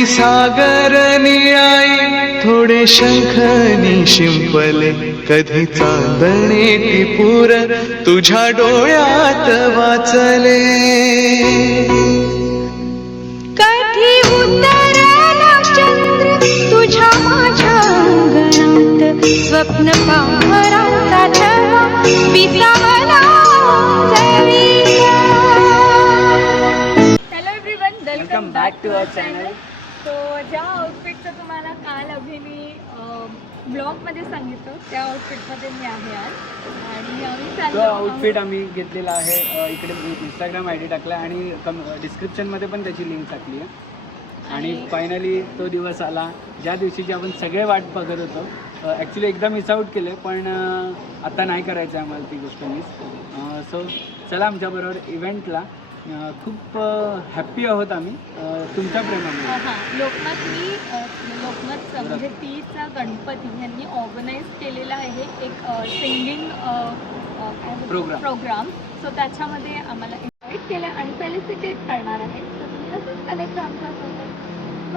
थोडी सागर निळाई थोडे शंखनी शिंपले कधी चांदणे ती पूर तुझ्या डोळ्यात वाचले. कधी उतरला चंद्र तुझ्या माझ्या अंगणात? स्वप्न पाहराचा welcome back to our channel so ज्या आउटफिटचं तुम्हाला काल अभि मी ब्लॉगमध्ये सांगितलं त्या आउटफिटमध्ये मी आहे आज. आणि आम्ही तो. आउटफिट आम्ही घेतलेला आहे इकडे इंस्टाग्राम आय डी टाकला आणि कम डिस्क्रिप्शनमध्ये पण त्याची लिंक टाकली आहे. आणि फायनली तो दिवस आला. ज्या दिवशीची आपण सगळे वाट बघत होतो ॲक्च्युली एकदा मिस आऊट केले पण आता नाही करायचं आहे आम्हाला ती गोष्ट मिस सो चला आमच्याबरोबर इव्हेंटला खूप हॅप्पी आहोत आम्ही. तुमच्या प्रेमाने. हां. लोकमत मी लोकमत म्हणजे तीचा गणपती यांनी ऑर्गनाईज केलेला आहे एक सिंगिंग Program. प्रोग्राम सो त्याच्यामध्ये आम्हाला इन्व्हाइट केलं. आणि फेलिसिटेट करणार आहे. तर तुम्ही असंच कनेक्ट आमच्यासोबत.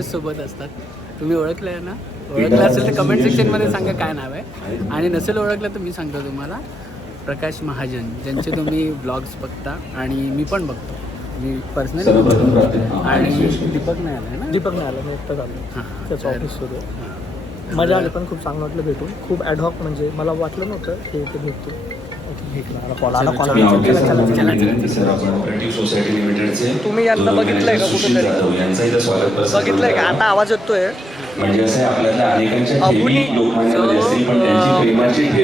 ब्लॉगर्स सोबत असतात. तुम्ही ओळखलं आहे ना? ओळखलं असेल तर कमेंट सेक्शनमध्ये सांगा काय नाव आहे. आणि नसेल ओळखलं तर मी सांगतो तुम्हाला. प्रकाश महाजन ज्यांचे तुम्ही ब्लॉग्स बघता आणि मी पण बघतो. मी पर्सनली बघतो. आणि दीपक नाही आला ना? दीपक नाही आला मी एकटाच आलो हां त्याचं ऑफिस सुरू आहे. मजा आली पण खूप चांगलं वाटलं भेटून. खूप ॲडहॉक म्हणजे मला वाटलं नव्हतं की ते भेटतो तुम्ही यांना बघितलंय का कुठेतरी? बघितलंय का? आता आवाज येतोय. म्हणजे असं आपल्यातल्या अनेकांच्या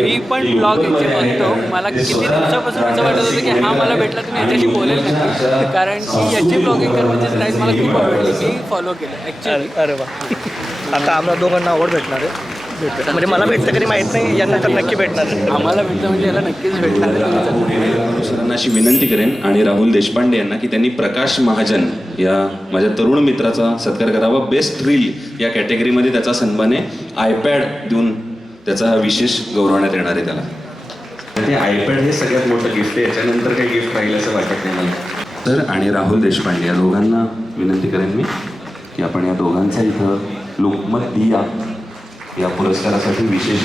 मी पण ब्लॉग यांचे. बघतो. मला ते किती दिवसापासून असं वाटत होतं की हा मला भेटला तुम्ही याच्याशी बोलेल का कारण की याची ब्लॉगिंग करण्याची स्टाईल मला खूप आवडली. मी फॉलो केलं ॲक्च्युली अरे अरे वा. आता आम्हाला दोघांना आवड भेटणार आहे. भेटतं. म्हणजे मला भेटतं कधी माहीत नाही यांना तर नक्की भेटणार. आम्हाला भेटतं म्हणजे याला नक्कीच भेटणार. सरांना अशी विनंती करेन आणि राहुल देशपांडे यांना की त्यांनी प्रकाश महाजन या माझ्या तरुण मित्राचा सत्कार करावा. बेस्ट रील या कॅटेगरीमध्ये त्याचा सन्मान आहे आयपॅड देऊन त्याचा विशेष गौरवण्यात येणार आहे त्याला. ते आयपॅड हे सगळ्यात मोठं गिफ्ट आहे. याच्यानंतर काही गिफ्ट राहील असं वाटत नाही मला. तर आणि राहुल देशपांडे या दोघांना विनंती करेन मी की आपण या दोघांचा इथं लोकमत दिया या पुरस्कारासाठी विशेष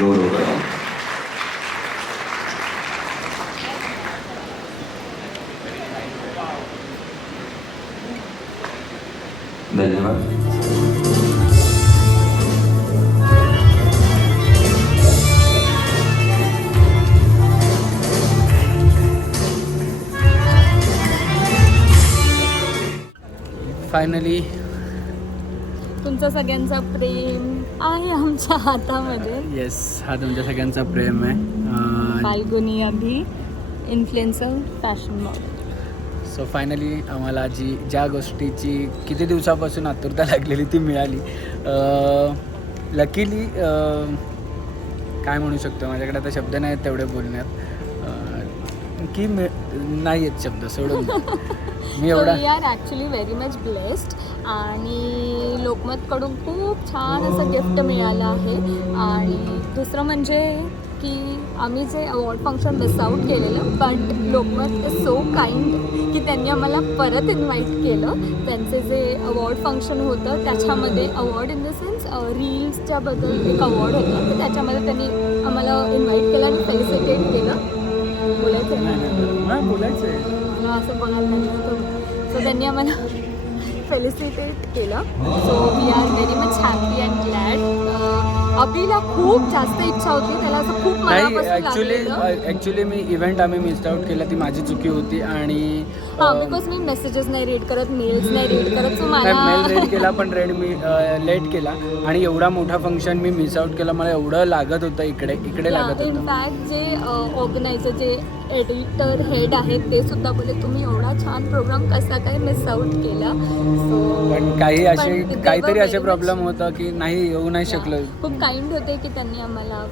गौरव करावा धन्यवाद. फायनली तुमचं सगळ्यांचा प्रेम. आहे आमच्या हातामध्ये. येस हा तुमच्या सगळ्यांचा प्रेम आहे. Falguni Abhi influencer fashion so finally आम्हाला जी ज्या गोष्टीची किती दिवसापासून आतुरता लागलेली ती मिळाली. लकीली काय म्हणू शकतो? माझ्याकडे आता शब्द नाही आहेत तेवढे बोलण्यात. की नाही आहेत शब्द सोडून. मी एवढा we are actually very much blessed आणि लोकमतकडून खूप छान असं गिफ्ट मिळालं आहे. आणि दुसरं म्हणजे की आम्ही जे अवॉर्ड फंक्शन मिस आऊट केलेलं but Lokmat is so kind की त्यांनी आम्हाला परत इन्व्हाइट केलं. त्यांचे जे अवॉर्ड फंक्शन होतं त्याच्यामध्ये अवॉर्ड इन द सेन्स रील्सच्याबद्दल एक अवॉर्ड होतं. त्याच्यामध्ये त्यांनी आम्हाला इन्व्हाइट केलं आणि फेलिसिटेट केलं. बोलायचं आहे ना? हां बोलायचं आहे. मला असं सो त्यांनी आम्हाला फेलिसिटेट केलं. So we are very much happy and glad अभिला खूप जास्त इच्छा होती. त्याला असं खूप ॲक्च्युली ॲक्च्युली मी इव्हेंट आम्ही मिस आउट केला. ती माझी चुकी होती आणि हा बिकॉज मी मेसेजेस नाही रीड करत मेल्स नाही रीड करत सो नाही मेल मला रेड केला पण रेड मी लेट केला. आणि एवढा मोठा फंक्शन मी मिस आउट केला मला एवढं लागत होतं इकडे इकडे लागत होतं. इनफॅक्ट जे ऑर्गनायझर जे एडिटर हेड आहेत ते सुद्धा बोले तुम्ही एवढा छान प्रोग्राम कसा काय मिस आउट केला? सो पण काही असे पण काहीतरी असे प्रॉब्लेम होतं की नाही येऊ नाही शकलं. खूप काइंड होते की त्यांनी आम्हाला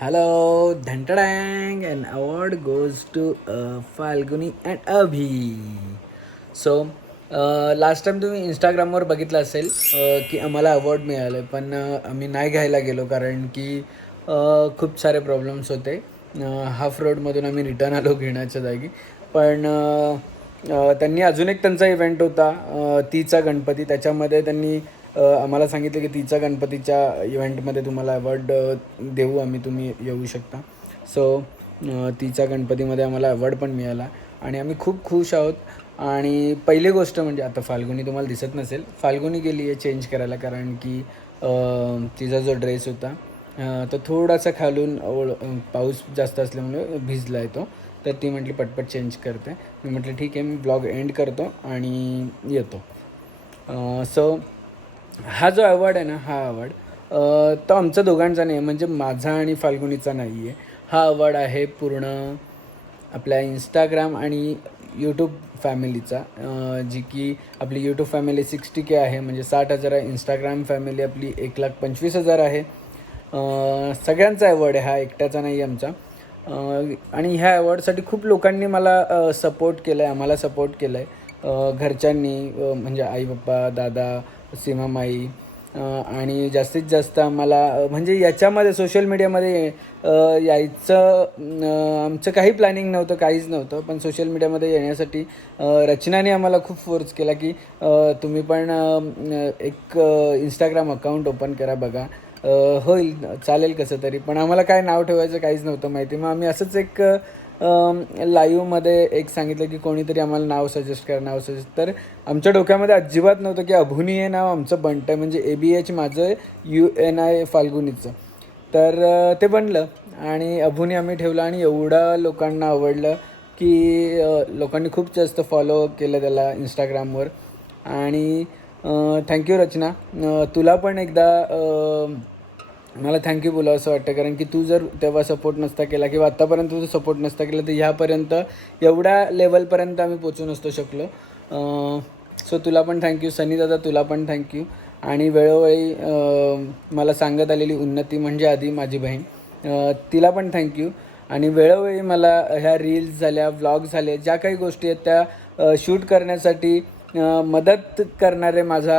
hello धंटडँग and award goes to Falguni and Abhi so last time तुम्ही इंस्टाग्रामवर बघितलं असेल uh, की आम्हाला अवॉर्ड मिळालं पण uh, आम्ही नाही घ्यायला गेलो कारण की uh, खूप सारे प्रॉब्लेम्स होते. हाफ रोडमधून आम्ही रिटर्न आलो घेण्याच्या जागी. पण त्यांनी अजून एक त्यांचा इव्हेंट होता तीचा गणपती. त्याच्यामध्ये त्यांनी आम्हाला सांगितलं की तिच्या गणपतीच्या इव्हेंटमध्ये तुम्हाला अवॉर्ड देऊ आम्ही तुम्ही येऊ शकता. सो तिच्या गणपतीमध्ये आम्हाला अवॉर्ड पण मिळाला. आणि आम्ही खूप खुश आहोत. आणि पहिली गोष्ट म्हणजे आता फाल्गुनी तुम्हाला दिसत नसेल फाल्गुनी गेली आहे चेंज करायला कारण की तिचा जो ड्रेस होता तर तो थोडासा खालून ओळ पाऊस जास्त असल्यामुळे भिजला आहे तो. तर ती म्हटली पटपट चेंज करते. मी म्हटलं ठीक आहे मी ब्लॉग एंड करतो आणि येतो. सो हा जो अवॉर्ड आहे ना हा अवॉर्ड तो आमचा दोघांचा नाही आहे म्हणजे माझा आणि फाल्गुनीचा नाही आहे हा अवॉर्ड आहे पूर्ण आपल्या इंस्टाग्राम आणि यूट्यूब फॅमिलीचा जी की आपली यूट्यूब फॅमिली सिक्स्टी के आहे म्हणजे साठ हजार आहे. इंस्टाग्राम फॅमिली आपली एक लाख पंचवीस हजार आहे. सगळ्यांचा अवॉर्ड आहे हा एकट्याचा नाही आहे आमचा आणि ह्या अवॉर्डसाठी खूप लोकांनी मला सपोर्ट केला आहे आम्हाला सपोर्ट केलं आहे घरच्यांनी म्हणजे आई पप्पा दादा सीमामाई आणि जास्तीत जास्त आम्हाला म्हणजे याच्यामध्ये सोशल मीडियामध्ये यायचं आमचं काही प्लॅनिंग नव्हतं काहीच नव्हतं पण सोशल मीडियामध्ये येण्यासाठी रचनाने आम्हाला खूप फोर्स केला की तुम्ही पण एक इंस्टाग्राम अकाउंट ओपन करा बघा. होईल चालेल कसं तरी पण आम्हाला काय नाव ठेवायचं काहीच नव्हतं माहिती. मग आम्ही असंच एक लाईव्हमध्ये एक सांगितलं की कोणीतरी आम्हाला नाव सजेस्ट करा नाव सजेस्ट तर आमच्या डोक्यामध्ये अजिबात नव्हतं की अभुनी हे नाव आमचं बनतं आहे म्हणजे ए बी एच माझं यू एन आय फाल्गुनीचं. तर ते बनलं आणि अभुनी आम्ही ठेवलं आणि एवढं लोकांना आवडलं की लोकांनी खूप जास्त फॉलो केलं त्याला इंस्टाग्रामवर आणि थँक्यू रचना. तुला पण एकदा मला थँक्यू बोलावं असं वाटतं. कारण की तू जर तेव्हा सपोर्ट नसता केला किंवा आत्तापर्यंत तू सपोर्ट नसता केला तर ह्यापर्यंत एवढ्या लेवलपर्यंत आम्ही पोचू नसतो शकलो. सो तुला पण थँक्यू सनी दादा तुला पण थँक्यू आणि वेळोवेळी मला सांगत आलेली उन्नती म्हणजे आधी माझी बहीण. तिला पण थँक्यू आणि वेळोवेळी मला ह्या रील्स झाल्या व्लॉग झाले ज्या काही गोष्टी आहेत त्या शूट करण्यासाठी मदत करणारे माझा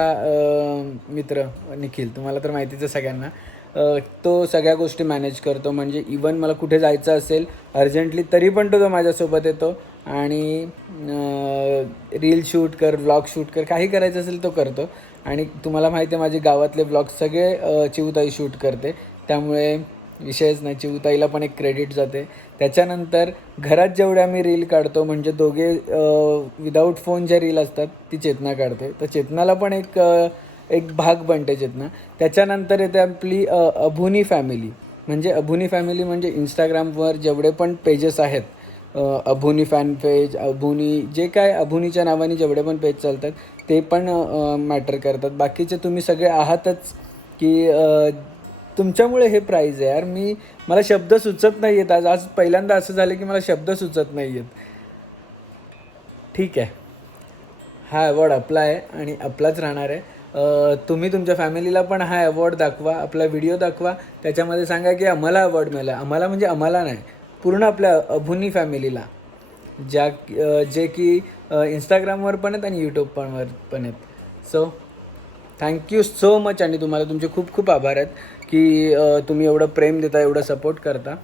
मित्र निखिल. तुम्हाला तर माहितीच आहे सगळ्यांना. तो सगळ्या गोष्टी मॅनेज करतो. म्हणजे इवन मला कुठे जायचं असेल अर्जंटली तरी पण तो तो माझ्यासोबत येतो. आणि रील शूट कर व्लॉग शूट कर काही करायचं असेल तो करतो. आणि तुम्हाला माहिती आहे माझे गावातले व्लॉग सगळे चिवताई शूट करते. त्यामुळे विषयच नाही चिवताईला पण एक क्रेडिट जाते. त्याच्यानंतर घरात जेवढ्या मी रील काढतो म्हणजे दोघे विदाऊट फोन ज्या रील असतात ती चेतना काढते. तर चेतनाला पण एक एक भाग बनते ना. त्याच्यानंतर येते आपली अभुनी फॅमिली. म्हणजे अभुनी फॅमिली म्हणजे इंस्टाग्रामवर जेवढे पण पेजेस आहेत अभुनी फॅन पेज अभुनी जे काय अभुनीच्या नावाने जेवढे पण पेज चालतात ते पण मॅटर करतात. बाकीचे तुम्ही सगळे आहातच की तुमच्यामुळे हे प्राईज आहे. यार मी मला शब्द सुचत नाही आहेत आज आज पहिल्यांदा असं झालं की मला शब्द सुचत नाही आहेत ठीक आहे. हा अवॉर्ड आपला आहे आणि आपलाच राहणार आहे. तुम्ही तुमच्या फॅमिलीला पण हा अवॉर्ड दाखवा आपला व्हिडिओ दाखवा. त्याच्यामध्ये सांगा की आम्हाला अवॉर्ड मिळाला. आम्हाला म्हणजे आम्हाला नाही पूर्ण आपल्या अभुनी फॅमिलीला. ज्या जे की इंस्टाग्रामवर पण आहेत आणि यूट्यूब पण वर पण आहेत. सो थँक्यू सो मच आणि तुम्हाला तुमचे खूप खूप आभार आहेत की तुम्ही एवढं प्रेम देता एवढं सपोर्ट करता.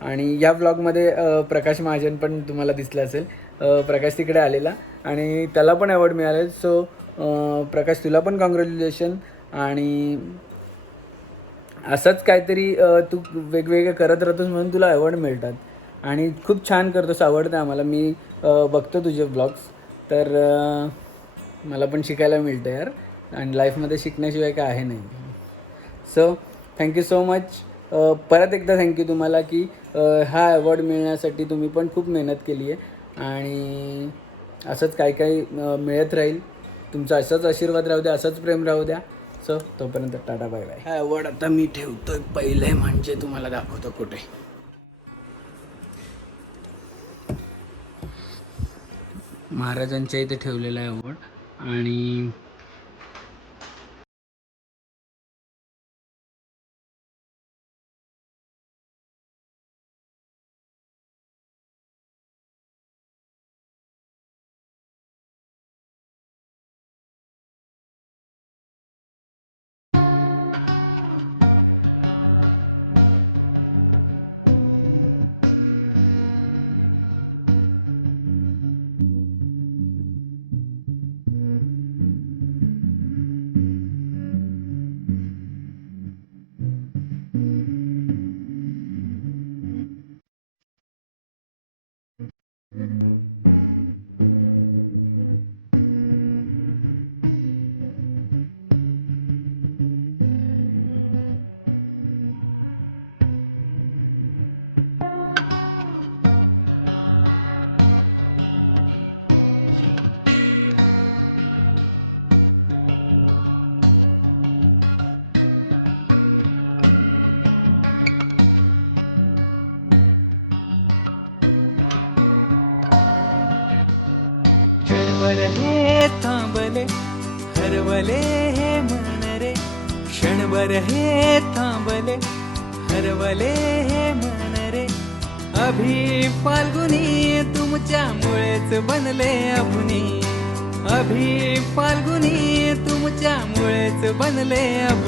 आणि या ब्लॉगमध्ये प्रकाश महाजन पण तुम्हाला दिसलं असेल. प्रकाश तिकडे आलेला आणि त्याला पण अवॉर्ड मिळाले सो प्रकाश तुला पण कॉंग्रॅच्युलेशन आणि असंच काहीतरी तू वेगवेगळे करत राहतोस म्हणून तुला अवॉर्ड मिळतात. आणि खूप छान करतोस आवडतं आम्हाला. मी बघतो तुझे ब्लॉग्स तर मला पण शिकायला मिळतं यार. आणि लाईफमध्ये शिकण्याशिवाय काय आहे नाही. सो थँक्यू सो मच परत एकदा थँक्यू तुम्हाला की हा अवॉर्ड मिळण्यासाठी तुम्ही पण खूप मेहनत केली आहे आणि असंच काही काही मिळत राहील. तुमचा असाच आशीर्वाद राहू द्या असंच प्रेम राहू द्या. सो तोपर्यंत टाटा बाय बाय हा अवॉर्ड आता मी ठेवतोय. पहिले म्हणजे तुम्हाला दाखवतो कुठे. महाराजांच्या इथे ठेवलेला आहे अवॉर्ड आणि क्षणभर हे थांबले हरवले हे मन रे क्षणभर हे थांबले हरवले हे मन रे अभि फाल्गुनी तुमच्यामुळेच बनले अभुनी. अभि फाल्गुनी तुमच्यामुळेच बनले अभु